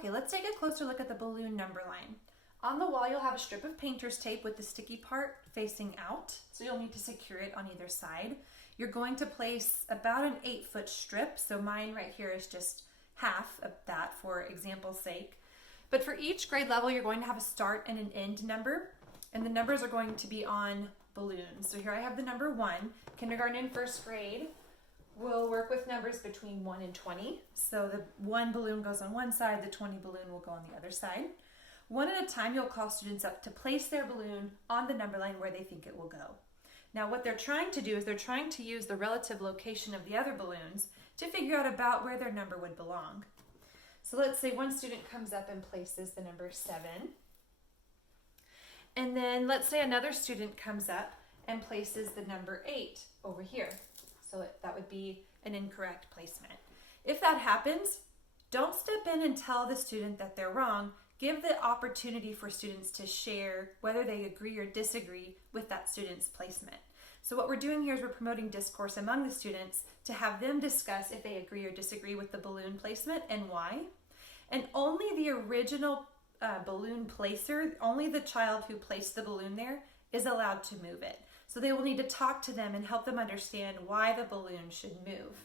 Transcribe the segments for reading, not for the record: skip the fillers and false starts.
Okay, let's take a closer look at the balloon number line. On the wall, you'll have a strip of painter's tape with the sticky part facing out, so you'll need to secure it on either side. You're going to place about an 8-foot strip, so mine right here is just half of that for example's sake. But for each grade level, you're going to have a start and an end number, and the numbers are going to be on balloons. So here I have the number 1. Kindergarten and first grade will work with numbers between 1 and 20. So the 1 balloon goes on one side, the 20 balloon will go on the other side. One at a time, you'll call students up to place their balloon on the number line where they think it will go. Now what they're trying to do is they're trying to use the relative location of the other balloons to figure out about where their number would belong. So let's say one student comes up and places the number 7. And then let's say another student comes up and places the number 8 over here. So that would be an incorrect placement. If that happens, don't step in and tell the student that they're wrong. Give the opportunity for students to share whether they agree or disagree with that student's placement. So what we're doing here is we're promoting discourse among the students to have them discuss if they agree or disagree with the balloon placement and why. And only the original balloon placer, only the child who placed the balloon there is allowed to move it. So they will need to talk to them and help them understand why the balloon should move.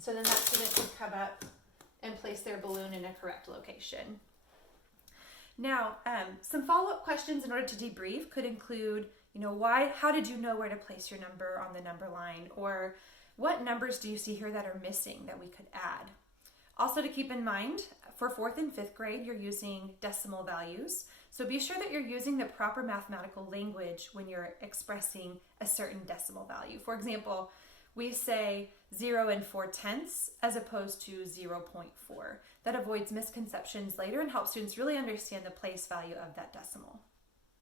So then that student can come up and place their balloon in a correct location. Now, some follow-up questions in order to debrief could include, how did you know where to place your number on the number line? Or what numbers do you see here that are missing that we could add? Also to keep in mind, for 4th and 5th grade, you're using decimal values. So be sure that you're using the proper mathematical language when you're expressing a certain decimal value. For example, we say 0 and 4/10 as opposed to 0.4. That avoids misconceptions later and helps students really understand the place value of that decimal.